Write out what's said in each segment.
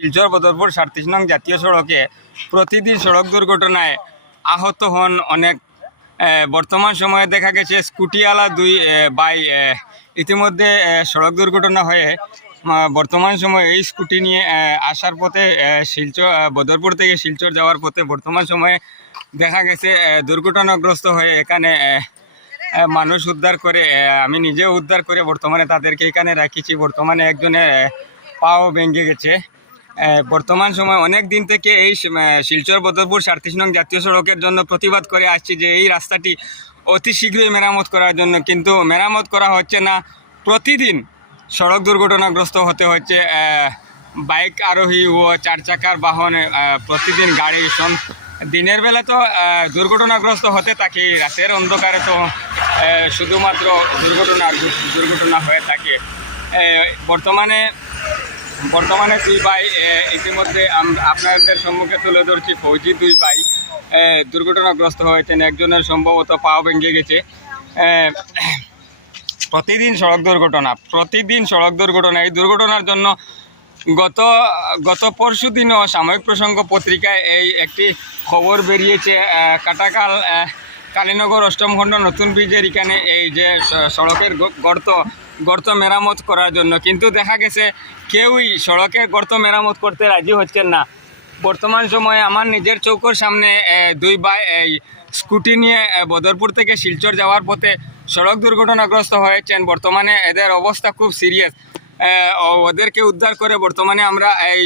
শিলচর বদরপুর সাতত্রিশ নং জাতীয় সড়কে প্রতিদিন সড়ক দুর্ঘটনায় আহত হন অনেক বর্তমান সময়ে দেখা গেছে স্কুটিওয়ালা দুই বাই ইতিমধ্যে সড়ক দুর্ঘটনা হয়ে বর্তমান সময়ে এই স্কুটি নিয়ে আসার পথে শিলচর বদরপুর থেকে শিলচর যাওয়ার পথে বর্তমান সময়ে দেখা গেছে দুর্ঘটনাগ্রস্ত হয়ে এখানে মানুষ উদ্ধার করে আমি নিজেও উদ্ধার করে বর্তমানে তাদেরকে এখানে রাখিছি। বর্তমানে একজনের পাও ভেঙে গেছে। বর্তমান সময় অনেক দিন থেকে এই শিলচর বদরপুর সাতত্রিশ নং জাতীয় সড়কের জন্য প্রতিবাদ করে আসছি যে এই রাস্তাটি অতি শীঘ্রই মেরামত করার জন্য। কিন্তু মেরামত করা হচ্ছে না। প্রতিদিন সড়ক দুর্ঘটনাগ্রস্ত হতে হচ্ছে। বাইক আরোহী ও চার চাকার বাহন প্রতিদিন গাড়ি দিনের বেলা তো দুর্ঘটনাগ্রস্ত হতে থাকে। রাতের অন্ধকারে তো শুধুমাত্র দুর্ঘটনা দুর্ঘটনা হয়ে থাকে। বর্তমানে বর্তমানে দুই ভাই ইতিমধ্যে আপনাদের সম্মুখে তুলে ধরছি ফৌজি দুই ভাই। দুর্ঘটনাগ্রস্ত হয়েছেন, একজনের সম্ভবত পাও ভেঙে গেছে। প্রতিদিন সড়ক দুর্ঘটনা, প্রতিদিন সড়ক দুর্ঘটনা। এই দুর্ঘটনার জন্য গত গত পরশু দিনও সাময়িক প্রসঙ্গ পত্রিকায় এই একটি খবর বেরিয়েছে কাটাকাল কালীনগর অষ্টম খণ্ড নতুন ব্রিজের এখানে এই যে সড়কের গর্ত গর্ত মেরামত করার জন্য। কিন্তু দেখা গেছে কেউই সড়কে গর্ত মেরামত করতে রাজি হচ্ছেন না। বর্তমান সময়ে আমার নিজের চৌকোর সামনে দুই বাই এই স্কুটি নিয়ে বদরপুর থেকে শিলচর যাওয়ার পথে সড়ক দুর্ঘটনাগ্রস্ত হয়েছেন। বর্তমানে এদের অবস্থা খুব সিরিয়াস। ওদেরকে উদ্ধার করে বর্তমানে আমরা এই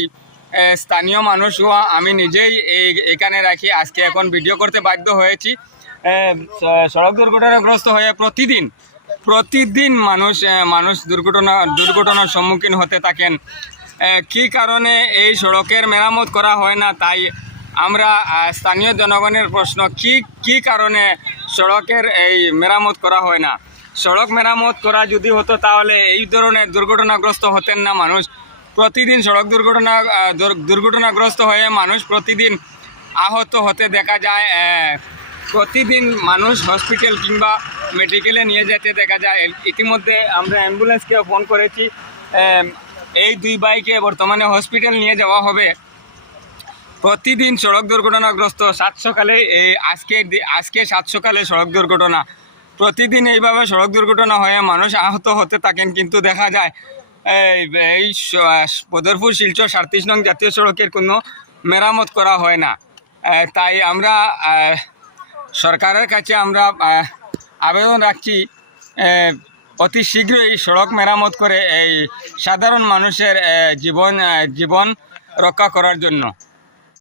স্থানীয় মানুষ হওয়া আমি নিজেই এই, এখানে রাখি। আজকে এখন ভিডিও করতে বাধ্য হয়েছি। সড়ক দুর্ঘটনাগ্রস্ত হয়ে প্রতিদিন প্রতিদিন মানুষ মানুষ দুর্ঘটনা, দুর্ঘটনার সম্মুখীন হতে থাকেন। কী কারণে এই সড়কের মেরামত করা হয় না? তাই আমরা স্থানীয় জনগণের প্রশ্ন, কি কি কারণে সড়কের এই মেরামত করা হয় না? সড়ক মেরামত করা যদি হতো, তাহলে এই ধরনের দুর্ঘটনাগ্রস্ত হতেন না মানুষ। প্রতিদিন সড়ক দুর্ঘটনা দুর্ঘটনাগ্রস্ত হয়ে মানুষ প্রতিদিন আহত হতে দেখা যায়। প্রতিদিন মানুষ হসপিটাল কিংবা মেডিকেলে নিয়ে যেতে দেখা যায়। ইতিমধ্যে আমরা অ্যাম্বুলেন্সকে ফোন করেছি এই দুই বাইকে বর্তমানে হসপিটাল নিয়ে যাওয়া হবে। প্রতিদিন সড়ক দুর্ঘটনাগ্রস্ত সাত সকালে আজকে আজকে সাত সকালে সড়ক দুর্ঘটনা। প্রতিদিন এইভাবে সড়ক দুর্ঘটনা হয়ে মানুষ আহত হতে থাকেন কিন্তু দেখা যায়, এই বদরপুর, শিলচর, সাতত্রিশ নং জাতীয় সড়কের কোনো মেরামত করা হয় না। তাই আমরা সরকারের কাছে আমরা আবেদন রাখছি অতি শীঘ্রই সড়ক মেরামত করে এই সাধারণ মানুষের জীবন জীবন রক্ষা করার জন্য।